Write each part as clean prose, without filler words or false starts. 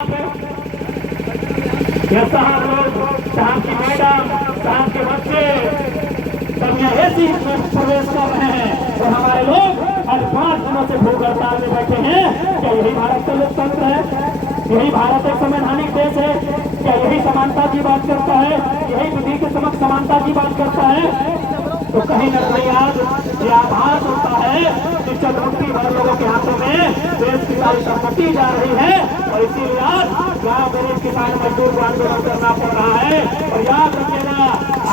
ये साहब लोग, साहब की मैडम, साहब के बच्चे सब यहाँ ऐसी प्रवेश कर रहे हैं और हमारे लोग आज 5 दिनों से भूख हड़ताल में बैठे हैं। क्या यही भारत का लोकतंत्र है? यही भारत एक संवैधानिक देश है? क्या यही समानता की बात करता है? यही विधि के समक्ष समानता की बात करता है? तो कहीं न कहीं आज ये आभास होता है कि चंद्रमुखी भर लोगों के हाथों में देश की सारी संपत्ति जा रही है और इसीलिए आज गाँव गरीब किसान मजदूर को आंदोलन करना पड़ रहा है। और याद रखिएगा,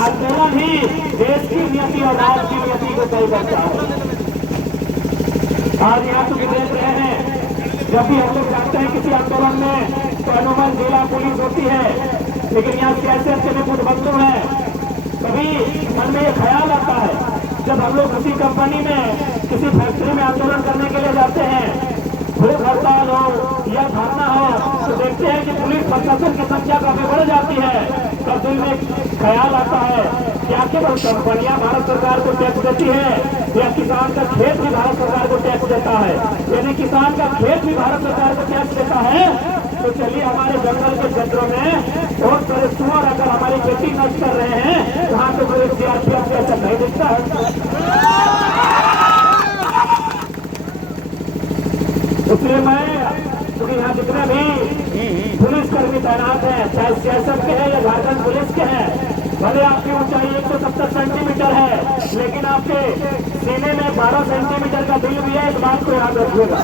आंदोलन ही देश की नियति और राज्य की नियति को तय करता है। आज यहाँ तो देख रहे हैं, जब भी हम लोग जाते हैं किसी आंदोलन में तो अनुमन जिला पुलिस होती है, लेकिन यहाँ सियासत के कुछ बंधु हैं। कभी मन में ये ख्याल आता है, जब हम लोग किसी कंपनी में किसी फैक्ट्री में आंदोलन करने के लिए जाते हैं, भूख हड़ताल हो या धरना हो, तो देखते हैं कि पुलिस प्रशासन की संख्या काफी बढ़ जाती है। तब दिल में ख्याल आता है कि आखिर वो कंपनियां भारत सरकार को टैक्स देती है या किसान का खेत भी भारत सरकार को टैक्स देता है? यानी किसान का खेत भी भारत सरकार को टैक्स देता है। तो चलिए, हमारे जंगल के क्षेत्रों में बहुत सारे सुअर अगर हमारी खेती नष्ट कर रहे हैं, वहाँ तो कोई सीआरपीएफ का असर नहीं दिखता है। इसलिए मैं, क्योंकि यहाँ जितने भी पुलिस कर्मी तैनात हैं, चाहे सियासत के हैं या झारखंड पुलिस के हैं, भले आपकी ऊंचाई 170 सेंटीमीटर है, लेकिन आपके सीने में 12 सेंटीमीटर का दिल भी है, इस बात को याद रखिएगा।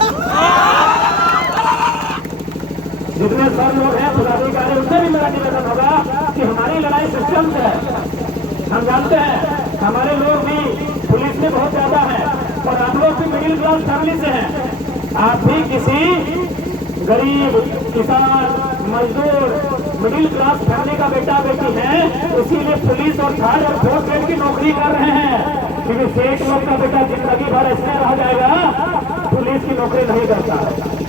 जितने सर लोग हैं पदाधिकारी, उनसे भी मेरा निवेदन होगा कि हमारी लड़ाई सिस्टम से है। हम जानते हैं हमारे लोग भी पुलिस में बहुत ज्यादा है और आप लोग भी मिडिल क्लास फैमिली से हैं। आप भी किसी गरीब किसान मजदूर मिडिल क्लास फैमिली का बेटा बेटी है, इसीलिए पुलिस और थर्ड और फोर्थ ग्रेड की नौकरी कर रहे हैं। क्योंकि सेठ लोग का बेटा जिंदगी भर ऐसे रह जाएगा, पुलिस की नौकरी नहीं करता है।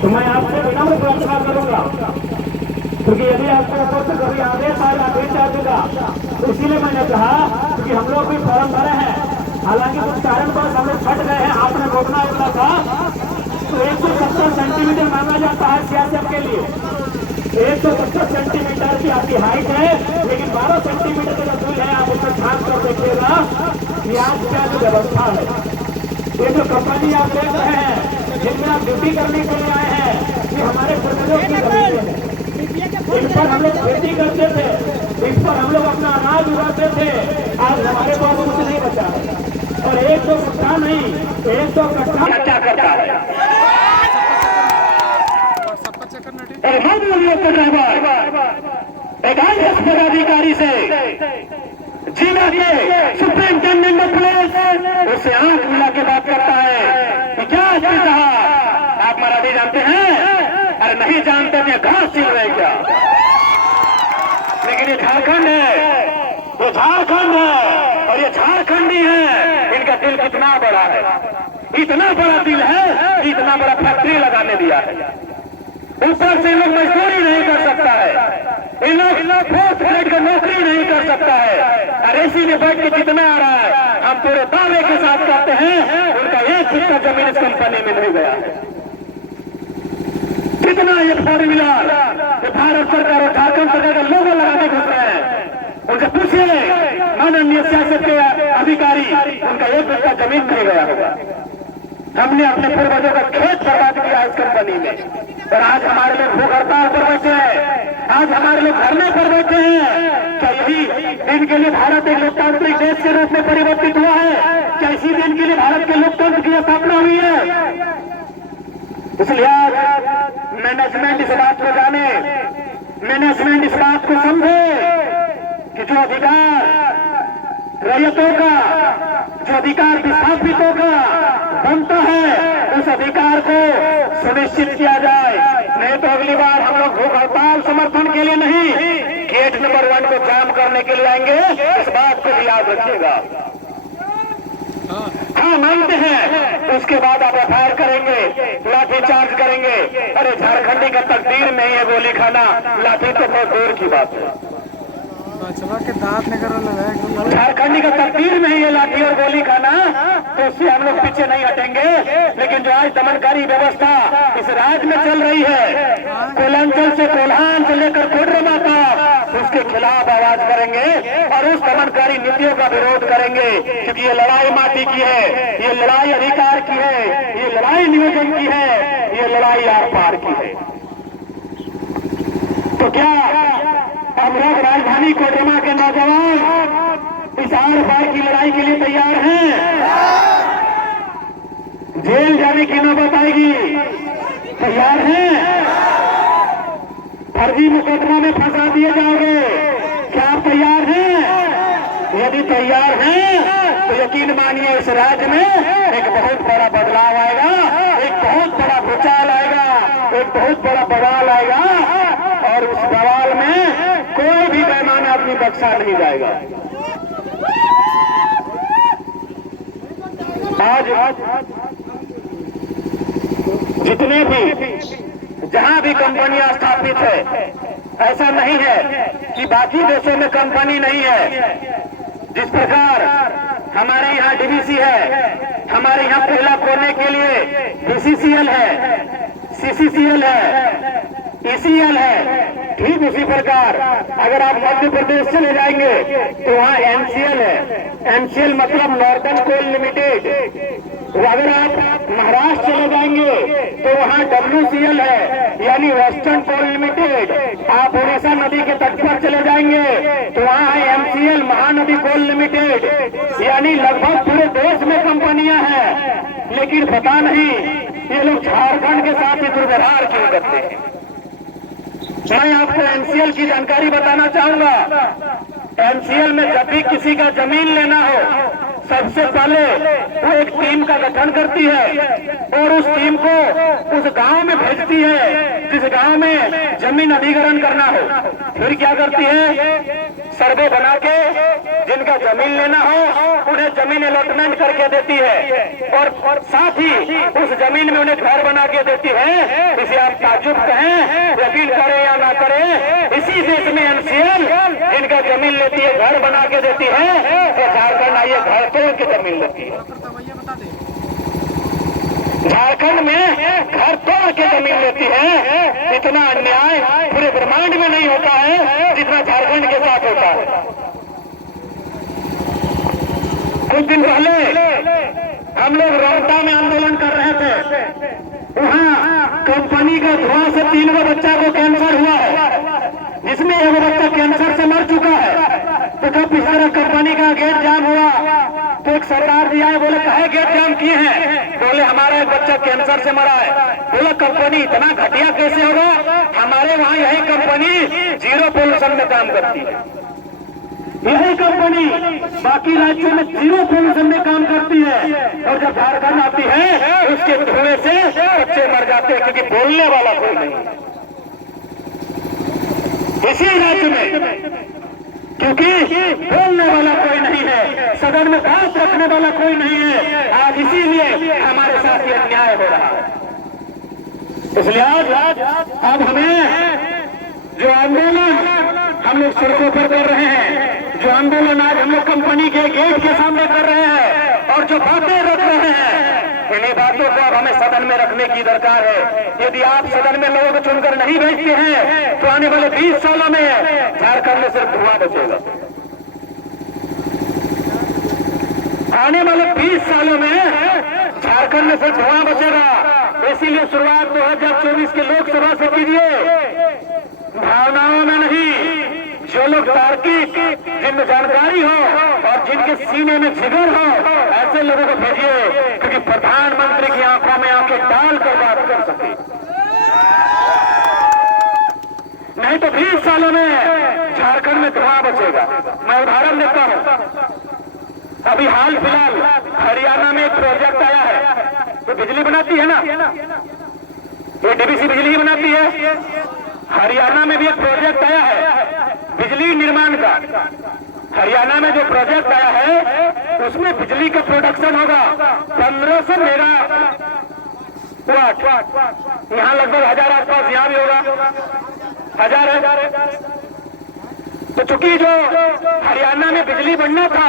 तो मैं आपसे विनम्र प्रार्थना करूंगा, क्योंकि यदि आपको ऊपर से कभी आदेश आएगा देश आएगा, तो इसीलिए मैंने कहा, क्योंकि हम लोग भी फॉर्म भरे हैं। हालांकि कुछ कारणवश हम लोग फट गए हैं, आपने रोकना होता था। तो 170 सेंटीमीटर मांगा जाता है सियासत के लिए। 170 सेंटीमीटर की आपकी हाइट है, लेकिन 12 सेंटीमीटर का जो दिल है, आप उसमें झांक कर देखिएगा कि आज क्या जो व्यवस्था है। ये जो कंपनी आप देख रहे हैं, जिनमें आप ड्यूटी करने के लिए आए हैं, ये हमारे पूर्वजों की जमीनें हैं। इन पर हम लोग खेती करते थे, इन पर हम लोग अपना अनाज उगाते थे। आज हमारे पास कुछ नहीं बचा है और 100 कट्ठा नहीं, 100 कट्ठा क्या करता है। और हम लोग पदाधिकारी से जिला के सुप्रिंटेंडेंट ऑफ पुलिस उससे आंख मिला के बात करता है कि क्या साहब आप मराठी जानते हैं? अरे नहीं जानते थे, घास छील रहे क्या? लेकिन ये झारखंड है, ये झारखंड है और ये झारखंडी है। इनका दिल कितना बड़ा है, इतना बड़ा दिल है, इतना बड़ा फैक्ट्री लगाने दिया है। ऊपर से लोग मजदूरी नहीं कर सकता है, इन लोग फोर्थ ग्रेड का नौकरी नहीं कर सकता है। और इसीलिए बैठ के जितना आ रहा है, हम पूरे दावे के साथ कहते हैं उनका एक हिस्सा जमीन इस कंपनी में नहीं गया है। कितना ये फोर व्हीलर भारत सरकार और झारखंड सरकार का लोगो लगाने घुस रहे हैं, उनसे पूछिए माननीय सियासत के अधिकारी, उनका एक हिस्सा जमीन नहीं गया होगा। हमने अपने पूर्वजों का खेत बर्बाद किया इस कंपनी में, और आज हमारे लोग भूख हड़ताल पर बैठे हैं, आज हमारे लोग धरने पर बैठे हैं। क्या यही इनके लिए भारत एक लोकतांत्रिक देश के रूप में परिवर्तित हुआ है? क्या इसी दिन के लिए भारत के लोकतंत्र की स्थापना हुई है? इसलिए आज मैनेजमेंट इस बात को जाने, मैनेजमेंट इस बात को समझे कि जो अधिकार रैयतों का, जो अधिकार विस्थापितों का बनता है, उस अधिकार को सुनिश्चित किया जाए। नहीं तो अगली बार हम लोग भूख हड़ताल समर्थन के लिए नहीं, गेट नंबर 1 को जाम करने के लिए आएंगे। इस बात को भी याद रखिएगा। हाँ मानते हैं, उसके बाद आप एफआईआर करेंगे, लाठी चार्ज करेंगे। अरे झारखंडी का तकदीर में है गोली खाना, लाठी तो बहुत दूर की बात है। झारखंडी का तकदीर में ये लाठी और गोली खाना, तो उससे हम लोग पीछे नहीं हटेंगे। लेकिन जो आज दमनकारी व्यवस्था इस राज्य में चल रही है, कोलांचल से कोल्हान से लेकर कोडरमा तक, उसके खिलाफ आवाज करेंगे और उस दमनकारी नीतियों का विरोध करेंगे। क्योंकि ये लड़ाई माटी की है, ये लड़ाई अधिकार की है, ये लड़ाई नियोजन की है, ये लड़ाई आर पार की है। तो क्या हम लोग राजधानी कोडरमा के नौजवान इस आर पार की लड़ाई के लिए तैयार हैं? जेल जाने की नौबत आएगी, तैयार हैं? फर्जी मुकदमा में फंसा दिए जाओगे, क्या आप तैयार हैं? यदि तैयार हैं तो यकीन मानिए इस राज्य में एक बहुत बड़ा बदलाव आएगा, एक बहुत बड़ा भूचाल आएगा, एक बहुत बड़ा बवाल आएगा और उस बवाल में कोई भी बेईमान आदमी बख्शा नहीं जाएगा। आज जितने भी जहां भी कंपनियां स्थापित है, ऐसा नहीं है कि बाकी देशों में कंपनी नहीं है। जिस प्रकार हमारे यहाँ डीवीसी है, हमारे यहाँ कोयला खोदने के लिए बीसीसीएल है, सीसीसीएल है, ईसीएल है, ठीक उसी प्रकार अगर आप मध्य प्रदेश चले जाएंगे तो वहाँ एनसीएल है। एनसीएल मतलब नॉर्दर्न कोल लिमिटेड। अगर आप महाराष्ट्र चले जाएंगे तो वहाँ WCL है, यानी वेस्टर्न कोल लिमिटेड। आप उड़ीसा नदी के तट पर चले जाएंगे तो वहाँ है MCL, महानदी कोल लिमिटेड। यानी लगभग पूरे देश में कंपनियां हैं, लेकिन पता नहीं ये लोग झारखंड के साथ ही दुर्व्यवहार क्यों करते हैं। मैं आपको NCL की जानकारी बताना चाहूंगा। NCL में जब भी किसी का जमीन लेना हो, सबसे पहले वो एक टीम का गठन करती है और उस टीम को उस गांव में भेजती है जिस गांव में जमीन अधिग्रहण करना हो। फिर क्या करती है, सर्वे बना के जिनका जमीन लेना हो उन्हें जमीन अलॉटमेंट करके देती है और साथ ही उस जमीन में उन्हें घर बना के देती है। इसे आप ताज्जुब कहें, यकीन करें या ना करें, इसी देश में NCL जिनका जमीन लेती है, घर बना के देती है, तो झारखंड आइए घर तोड़ के जमीन लेती है। झारखंड में घर तोड़ के जमीन लेती है। इतना अन्याय पूरे ब्रह्मांड में नहीं होता है जितना झारखंड के साथ होता है। कुछ दिन पहले हम लोग रोहता में आंदोलन कर रहे थे। वहाँ कंपनी का धुआं से 3 बच्चा को कैंसर हुआ है, जिसमें एक बच्चा कैंसर से मर चुका है। तो कब इस तरह कंपनी का गेट जाम हुआ तो एक सरदार जी आए, बोले काहे गेट जाम किए हैं? बोले हमारा एक बच्चा कैंसर से मरा है। बोला कंपनी इतना घटिया कैसे होगा? हमारे वहाँ यही कंपनी 0 पोल्यूशन में काम करती है। यही कंपनी बाकी राज्यों में 0 पोल्यूशन में काम करती है और जब झारखंड आती है उसके धुएं से बच्चे मर जाते हैं, क्योंकि बोलने वाला कोई नहीं है इसी राज्य में। क्योंकि बोलने वाला कोई नहीं है, सदन में बात रखने वाला कोई नहीं है। आज इसीलिए हमारे साथ ये अन्याय हो रहा है। इसलिए आज अब हमें जो आंदोलन हम लोग सड़कों पर कर रहे हैं, जो आंदोलन आज हम लोग कंपनी के गेट के सामने कर रहे हैं और जो बातें रख रहे हैं, इन्हीं बातों को अब हमें सदन में रखने की दरकार है। यदि आप सदन में लोगों को चुनकर नहीं भेजते हैं तो आने वाले 20 सालों में झारखंड में सिर्फ धुआं बचेगा। आने वाले 20 सालों में झारखंड में सिर्फ धुआं बचेगा। इसीलिए शुरुआत 2024 के लोकसभा से कीजिए, भावनाओं में नहीं। जो लोग तार्किक, जिनमें जानकारी हो और जिनके सीने में जिगर हो, ऐसे लोगों को भेजिए, क्योंकि प्रधानमंत्री की आंखों में आंखें डालकर बात कर सके। नहीं तो 20 सालों में झारखंड में धुआं बचेगा। मैं उदाहरण देता हूं, अभी हाल फिलहाल हरियाणा में एक प्रोजेक्ट आया है, तो बिजली बनाती है ना, ये डीवीसी बिजली ही बनाती है। हरियाणा में भी एक प्रोजेक्ट आया है बिजली निर्माण का। हरियाणा में जो प्रोजेक्ट आया है उसमें बिजली का प्रोडक्शन होगा 1500 मेगावाट। यहाँ लगभग 1000 आसपास, यहाँ भी होगा 1000 है। तो चूंकि जो हरियाणा में बिजली बनना था,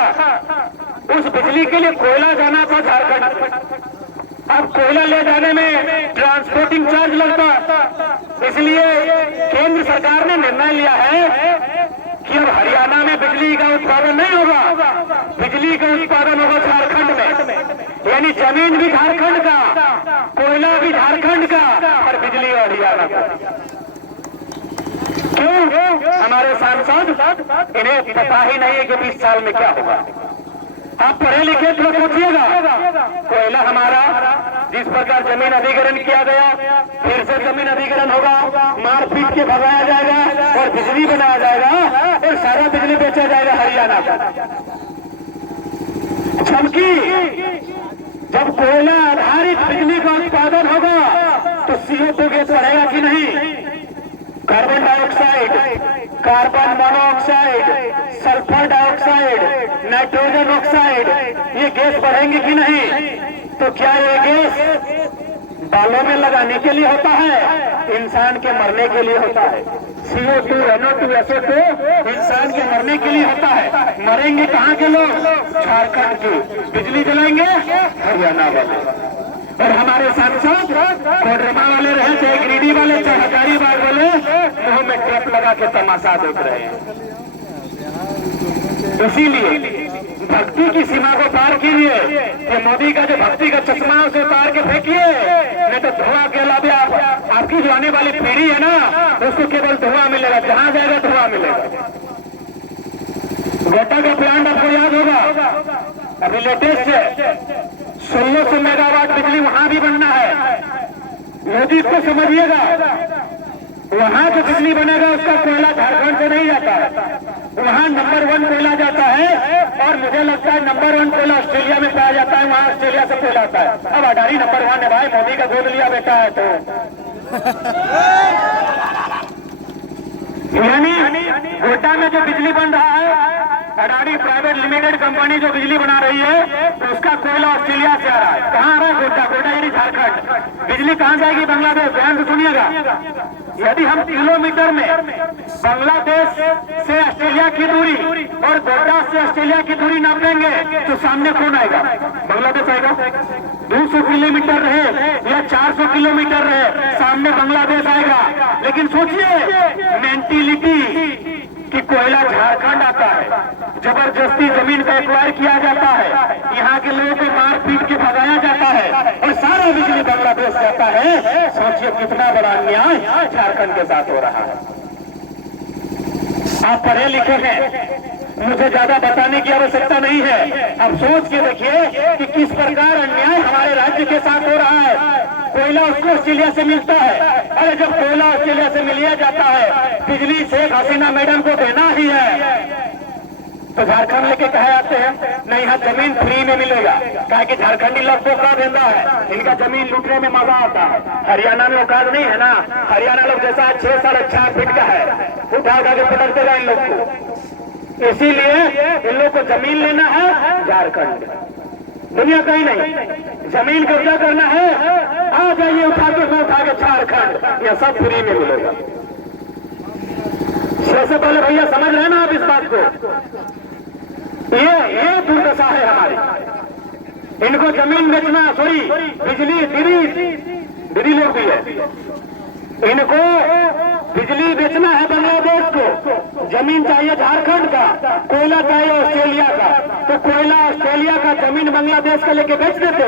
उस बिजली के लिए कोयला जाना था झारखंड। अब कोयला ले जाने में ट्रांसपोर्टिंग चार्ज लगता, इसलिए केंद्र सरकार ने निर्णय लिया है कि अब हरियाणा में बिजली का उत्पादन नहीं होगा, बिजली का उत्पादन होगा झारखंड में। यानी जमीन भी झारखंड का, कोयला भी झारखंड का और बिजली हरियाणा का। क्यों? हमारे सांसद, इन्हें पता ही नहीं है कि 20 साल में क्या होगा। आप पढ़े लिखे तो पूछिएगा, कोयला हमारा जिस प्रकार जमीन अधिग्रहण किया गया, फिर से जमीन अधिग्रहण होगा, मार पीट के भगाया जाएगा और बिजली बनाया जाएगा और सारा बिजली बेचा जाएगा हरियाणा का। जबकि जब कोयला आधारित बिजली का उत्पादन होगा तो CO2 गैस बढ़ेगा कि नहीं? Carbon dioxide, carbon monoxide, sulphur dioxide, nitrogen oxide, ये गैस बढ़ेंगे कि नहीं? तो क्या ये गैस बालों में लगाने के लिए होता है? इंसान के मरने के लिए होता है। CO2, NO2, SO2 इंसान के मरने के लिए होता है। मरेंगे कहाँ के लोग? झारखंड के। बिजली जलाएंगे हरियाणा वाले। और हमारे सांसद कोडरमा वाले रहे, चाहे गिरिडीह वाले, चाहे हजारीबाग वाले, मुंह में टेप लगा के तमाशा देख रहे हैं। इसीलिए भक्ति की सीमा को पार कीजिए। ये मोदी का जो भक्ति का चश्मा है उसे उतार के फेंकिए, नहीं तो धुआं के अलावा आपकी जो आने वाली पीढ़ी है ना, उसको केवल धुआं मिलेगा। जहां जाएगा धुआं मिलेगा। गोड्डा का प्लांट आपको याद होगा, अभी लेटेस्ट है, 1600 मेगावाट बिजली वहां भी बनना है। मोदी को समझिएगा, वहां जो बिजली बनेगा उसका कोयला झारखंड से नहीं जाता है, वहां नंबर 1 कोयला जाता है। और मुझे लगता है नंबर 1 कोयला ऑस्ट्रेलिया में पाया जाता है, वहां ऑस्ट्रेलिया से कोयला आता है। अब अडानी नंबर 1 है भाई, मोदी का गोद लिया बेटा है तो। यानी गोड्डा में जो बिजली बन रहा है, अडानी प्राइवेट लिमिटेड कंपनी जो बिजली बना रही है, उसका कोयला ऑस्ट्रेलिया से आ रहा है। कहाँ आ रहा है? गोड्डा। गोड्डा यानी झारखंड। बिजली कहाँ जाएगी? बांग्लादेश। ध्यान से सुनिएगा, यदि हम किलोमीटर में बांग्लादेश से ऑस्ट्रेलिया की दूरी और गोड्डा से ऑस्ट्रेलिया की दूरी नापेंगे तो सामने कौन आएगा? बांग्लादेश आएगा। 200 किलोमीटर रहे या 400 किलोमीटर रहे, सामने बांग्लादेश आएगा। लेकिन सोचिए मेंटिलिटी कि कोयला झारखंड आता है, जबरदस्ती जमीन का एक्वायर किया जाता है, यहाँ के लोगों को मार पीट के भगाया जाता है और सारा बिजली बांग्लादेश जाता है। सोचिए कितना बड़ा अन्याय झारखंड के साथ हो रहा है। आप पढ़े लिखे हैं, मुझे ज्यादा बताने की आवश्यकता नहीं है। अब सोच के देखिए कि किस प्रकार अन्याय हमारे राज्य के साथ हो रहा है। कोयला उसको ऑस्ट्रेलिया से मिलता है। अरे जब कोयला ऑस्ट्रेलिया से मिलिया जाता है, बिजली शेख हसीना मैडम को देना ही है, तो झारखंड लेके कहे आते हैं नहीं, यहाँ जमीन फ्री में मिलेगा। कहा कि झारखंडी लोग को का धंधा है, इनका जमीन लूटने में मजा आता है। हरियाणा में औकात नहीं है ना, हरियाणा लोग जैसा 6 साढ़े 4 फीट का है, उठा उठा के पटक देगा इन लोग को। इसीलिए इन लोग को जमीन लेना है झारखंड, दुनिया कहीं नहीं। जमीन कब्जा करना है, आ जाइए उठा के झारखंड, यह सब फ्री में मिलेगा। सबसे पहले भैया समझ रहे हैं ना आप इस बात को, ये दुर्दशा है हमारी। इनको जमीन बेचना, सॉरी बिजली, दीदी लोग भी है, इनको बिजली बेचना है बांग्लादेश को, जमीन चाहिए झारखंड का, कोयला चाहिए ऑस्ट्रेलिया का। तो कोयला ऑस्ट्रेलिया का, जमीन बांग्लादेश का लेके बेच देते,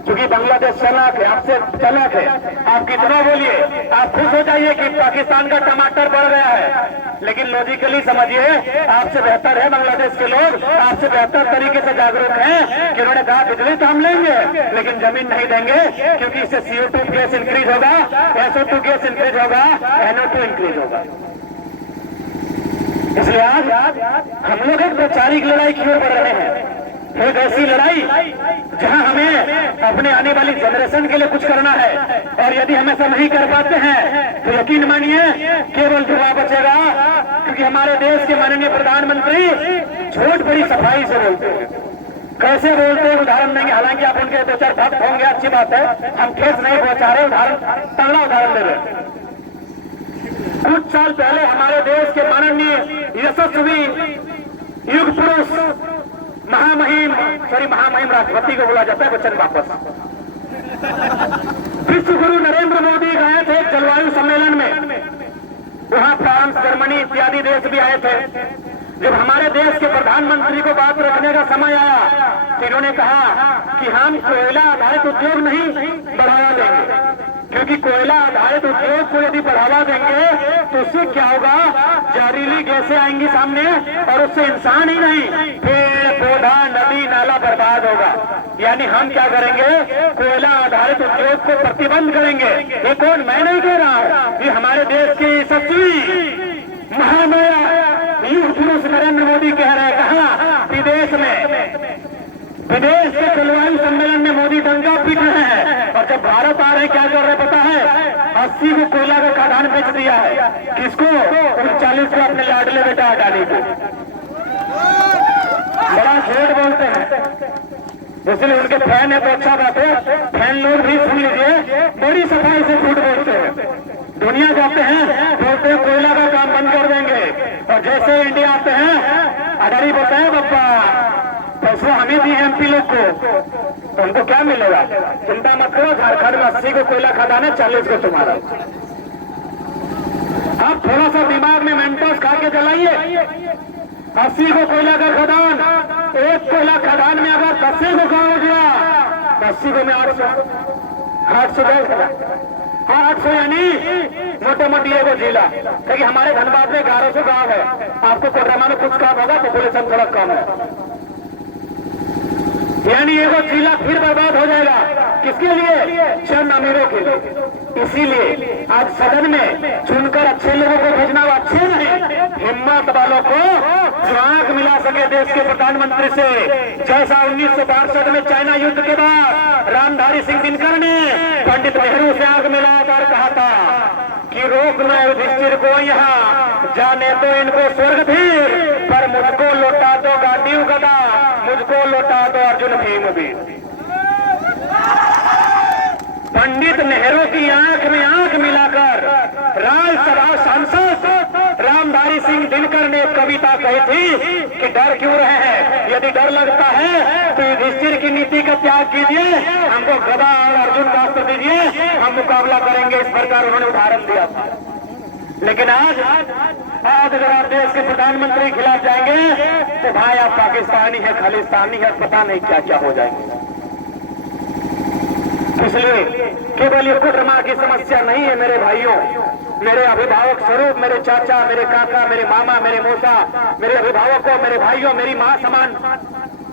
क्योंकि बांग्लादेश चालाक है, आपसे चालाक है। आप कितना बोलिए, आप खुश हो जाइए कि पाकिस्तान का टमाटर बढ़ गया है, लेकिन लॉजिकली समझिए आपसे बेहतर है बांग्लादेश के लोग, आपसे बेहतर तरीके से जागरूक हैं कि उन्होंने कहा बिजली तो हम लेंगे लेकिन जमीन नहीं देंगे, क्योंकि इससे CO2 गैस इंक्रीज होगा, SO2 गैस इंक्रीज होगा, NO2 इंक्रीज होगा। इसलिए आज हम लोग एक वैचारिक लड़ाई की ओर बढ़ रहे हैं, एक ऐसी लड़ाई जहां हमें अपने आने वाली जनरेशन के लिए कुछ करना है। और यदि हम ऐसा नहीं कर पाते हैं तो यकीन मानिए केवल धुआं बचेगा, क्योंकि हमारे देश के माननीय प्रधानमंत्री झूठ बड़ी सफाई से बोलते हैं। कैसे बोलते हैं उदाहरण देंगे, हालांकि आप उनके 2-4 भक्त होंगे, अच्छी बात है, हम ठेस नहीं पहुंचा रहे, उदाहरण तगड़ा उदाहरण दे रहे। कुछ साल पहले हमारे देश के माननीय यशस्वी युग पुरुष महामहिम राष्ट्रपति को बोला जाता है वचन वापस, विश्व गुरु नरेंद्र मोदी गए थे जलवायु सम्मेलन में। वहां फ्रांस, जर्मनी इत्यादि देश भी आए थे। जब हमारे देश के प्रधानमंत्री को बात रखने का समय आया तो इन्होंने कहा कि हम कोयला आधारित उद्योग नहीं बढ़ावा देंगे, क्योंकि कोयला आधारित उद्योग को यदि बढ़ावा देंगे तो उससे क्या होगा, जहरीली गैसें आएंगी सामने और उससे इंसान ही नहीं पेड़ पौधा नदी नाला बर्बाद होगा। यानी हम क्या करेंगे, कोयला आधारित उद्योग को प्रतिबंध करेंगे। ये कौन, मैं नहीं कह रहा, ये हमारे देश के यशस्वी महामया युग पुरुष नरेंद्र मोदी कह रहे हैं। कहा, विदेश के जलवायु सम्मेलन में मोदी डंका पीट रहे हैं, और जब भारत आ रहे क्या कर रहे पता है, 80 को कोयला का खदान बेच दिया है। किसको, 39 को अपने लाडले बेटा अडानी को। बड़ा झूठ बोलते हैं, इसलिए उनके फैन है तो अच्छा बात है, फैन लोग भी सुन लीजिए, बड़ी सफाई से झूठ बोलते हैं। दुनिया जाते हैं बोलते हैं कोयला का काम बंद कर देंगे, और जैसे इंडिया आते हैं अडानी बोलते हैं बापा पैसा हमें दी एमपी लोग को, तो उनको क्या मिलेगा, चिंता मत करो, झारखंड में 80 को कोयला खदान है, 40 को तुम्हारा। आप थोड़ा सा दिमाग में मेंटोस खा के चलाइए। 80 को कोयला का खदान, एक कोयला खदान में अगर 10 को गाँव गया, 80 को में 800 यानी मोटे मोटी एगो जिला, क्योंकि हमारे धनबाद में 1100 गांव है। आपको कोडरमा में कुछ काम होगा, पॉपुलेशन थोड़ा कम है, यानी एगो जिला फिर बर्बाद हो जाएगा। किसके लिए, चंद अमीरों के लिए। इसीलिए आज सदन में चुनकर अच्छे लोगों को भेजना, वो अच्छे नहीं, हिम्मत वालों को जो आंख मिला सके देश के प्रधानमंत्री से, जैसा 1962 में चाइना युद्ध के बाद रामधारी सिंह दिनकर ने पंडित नेहरू से आंख मिलाकर कहा था कि रोकना युधिष्ठिर को यहाँ, जाने तो इनको स्वर्ग धीर, पर मुझको लौटा दो गांडीव गदा, मुझको लौटा दो अर्जुन भीमवीर। पंडित नेहरू की आंख में आंख मिलाकर राज्यसभा सांसद रामधारी सिंह दिनकर ने एक कविता कही थी कि डर क्यों रहे हैं, यदि डर लगता है तो युधिष्ठिर की नीति का त्याग कीजिए, हमको गदा और अर्जुन का अस्त्र दीजिए, हम मुकाबला करेंगे। इस प्रकार उन्होंने उदाहरण दिया था। लेकिन आज अगर आप देश के प्रधानमंत्री के खिलाफ जाएंगे तो भाई आप पाकिस्तानी है, खालिस्तानी है, पता नहीं क्या क्या हो जाएंगे। इसलिए केवल ये कोडरमा की समस्या नहीं है मेरे भाइयों, मेरे अभिभावक स्वरूप, मेरे चाचा, मेरे काका, मेरे मामा, मेरे मौसा, मेरे अभिभावकों, मेरे भाइयों, मेरी मां समान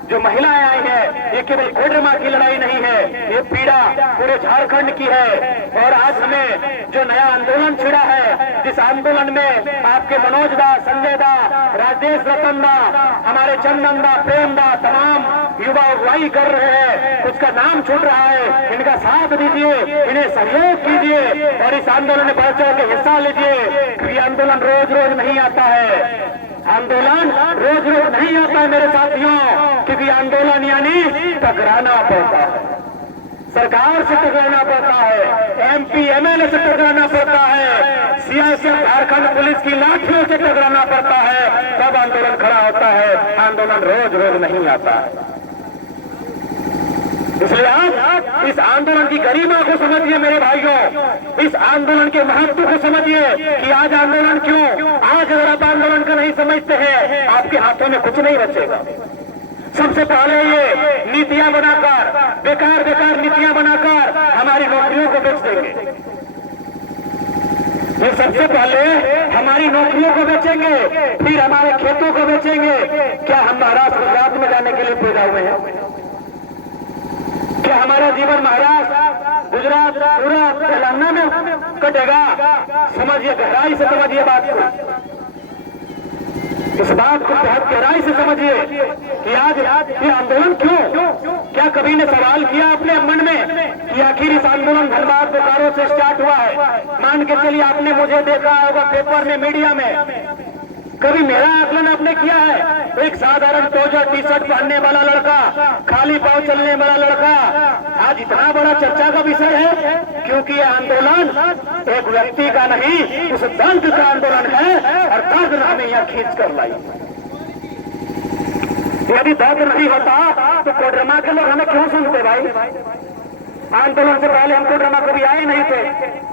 जो महिलाएं आई है, ये केवल कोडरमा की लड़ाई नहीं है, ये पीड़ा पूरे झारखंड की है। और आज हमें जो नया आंदोलन छिड़ा है, जिस आंदोलन में आपके मनोज दा, संजय दा, राजेश रतन दा, हमारे चंदन दा, प्रेम दा, तमाम युवा अगुवाई कर रहे हैं, उसका नाम छूट रहा है। इनका साथ दीजिए, इन्हें सहयोग कीजिए और इस आंदोलन में बढ़ चढ़ के हिस्सा लीजिए, क्योंकि आंदोलन रोज रोज नहीं आता है, आंदोलन रोज रोज नहीं आता है मेरे साथियों, क्योंकि आंदोलन यानी टकराना पड़ता है, सरकार से टकराना पड़ता है, एमपी एमएलए से टकराना पड़ता है, सीआईएसएफ झारखंड पुलिस की लाठियों से टकराना पड़ता है, तब आंदोलन खड़ा होता है। आंदोलन रोज रोज नहीं आता है। इसलिए आज इस आंदोलन की गरिमा को समझिए मेरे भाइयों, इस आंदोलन के महत्व को समझिए कि आज आंदोलन क्यों। आज अगर आप आंदोलन को नहीं समझते हैं, आपके हाथों में कुछ नहीं बचेगा। सबसे पहले ये नीतियां बनाकर, बेकार बेकार नीतियां बनाकर हमारी नौकरियों को बेच देंगे। ये सबसे पहले हमारी नौकरियों को बेचेंगे, फिर हमारे खेतों को बेचेंगे। क्या हम महाराष्ट्र गुजरात में जाने के लिए पैदा हुए हैं? क्या हमारा जीवन महाराष्ट्र गुजरात पूरा तेलंगाना में कटेगा? समझिए, गहराई से समझिए बात को, इस बात को बहुत गहराई से समझिए कि आज ये आंदोलन क्यों। क्या कभी ने सवाल किया अपने मन में कि आखिर इस आंदोलन धनबाद बोकारो से स्टार्ट हुआ है? मान के चलिए आपने मुझे देखा होगा पेपर में, मीडिया में, कभी मेरा आकलन आपने किया है एक साधारण ट्राउजर टी शर्ट पहनने वाला लड़का, खाली पांव चलने वाला लड़का आज इतना बड़ा चर्चा का विषय है, क्योंकि यह आंदोलन एक व्यक्ति का नहीं, उस दंत का आंदोलन है और दर्द हमें यहाँ खींच कर लाई। यदि दर्द नहीं होता तो कोडरमा के लोग हमें क्यों सुनते भाई? आंदोलन से पहले हम कोडरमा कभी आए नहीं थे।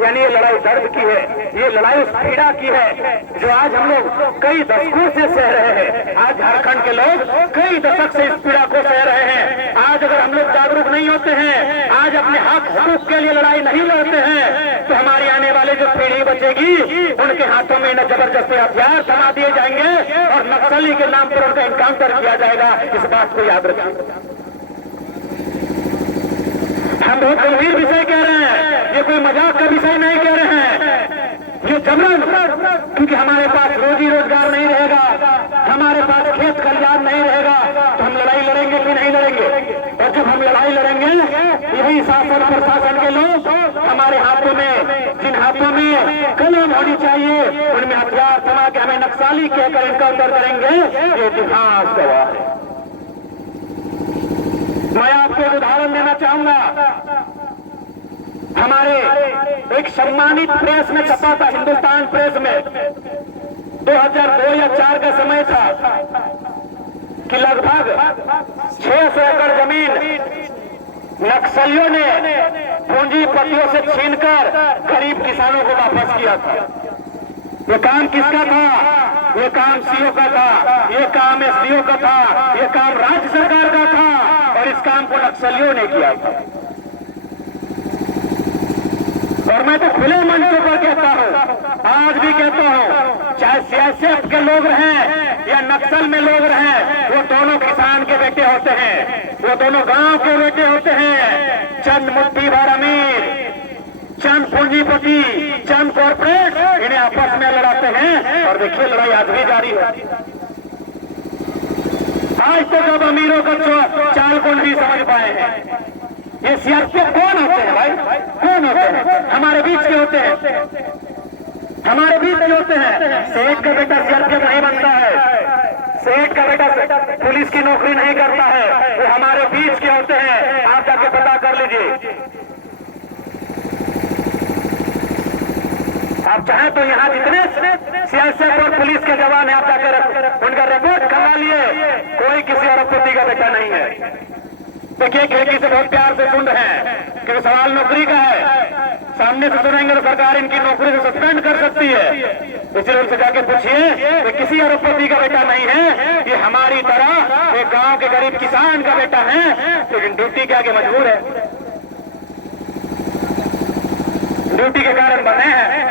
यानी ये लड़ाई दर्द की है, ये लड़ाई उस पीड़ा की है जो आज हम लोग कई दशकों से सह रहे हैं। आज झारखंड के लोग कई दशक से इस पीड़ा को सह रहे हैं। आज अगर हम लोग जागरूक नहीं होते हैं, आज अपने हक हकूक के लिए लड़ाई नहीं लड़ते हैं, तो हमारी आने वाली जो पीढ़ी बचेगी उनके हाथों में न जबरदस्ती हथियार थमा दिए जाएंगे और नक्सली के नाम पर उनका एनकाउंटर किया जाएगा। इस बात को याद रखें। हम बहुत गंभीर विषय कह रहे हैं, ये कोई मजाक का विषय नहीं कह रहे हैं। ये जबरन, क्योंकि हमारे पास रोजी रोजगार नहीं रहेगा, हमारे पास खेत खलिहान नहीं रहेगा, तो हम लड़ाई लड़ेंगे कि नहीं लड़ेंगे? और जब हम लड़ाई लड़ेंगे, यही शासन प्रशासन के लोग हमारे हाथों में, जिन हाथों में कलम होनी चाहिए, उनमें हथियार थमा के हमें नक्सली कहकर एनकाउंटर करेंगे। ये इतिहास गवाह है। मैं आपको एक उदाहरण देना चाहूंगा। हमारे एक सम्मानित प्रेस में छपा था, हिंदुस्तान प्रेस में 2002 या 4 का समय था कि लगभग 600 एकड़ जमीन नक्सलियों ने पूंजीपतियों से छीनकर गरीब किसानों को वापस किया था। ये काम किसका था? ये काम सीओ का था, ये काम एसडीओ का था, ये काम राज्य सरकार का था और इस काम को नक्सलियों ने किया था। और मैं तो खुले मंचों पर कहता हूँ, आज भी कहता हूँ, चाहे सीआईएसएफ के लोग रहें या नक्सल में लोग रहें, वो दोनों किसान के बेटे होते हैं, वो दोनों गांव के बेटे होते हैं। चंद मुट्ठी भर अमीर, चंद पूंजीपति, चंद कॉर्पोरेट इन्हें आपस में लड़ाते हैं और देखिए लड़ाई आज भी जारी है। आज तक अब अमीरों का चाल को नहीं समझ पाए हैं। ये सीआरपीएफ कौन होते हैं भाई? कौन होते हैं? हमारे बीच के होते हैं, हमारे बीच के होते हैं। सेठ का बेटा सीआरपीएफ नहीं बनता है, सेठ का बेटा पुलिस की नौकरी नहीं करता है, वो हमारे बीच के होते हैं। आप जाके पता कर लीजिए। आप चाहें तो यहाँ जितने सीआईएसएफ और पुलिस के जवान हैं, आप जाकर उनका रिपोर्ट करवा लिए, कोई किसी अरबपति का बेटा नहीं है। देखिए खिड़की से बहुत प्यार से सुन रहे हैं कि सवाल नौकरी का है, सामने से सुनेंगे तो सरकार इनकी नौकरी से सस्पेंड कर सकती है। इसलिए उनसे जाके पूछिए कि किसी अरबपति का बेटा नहीं है, ये हमारी तरह एक गांव के गरीब किसान का बेटा है, लेकिन ड्यूटी के आगे मजबूर है, ड्यूटी के कारण बने हैं।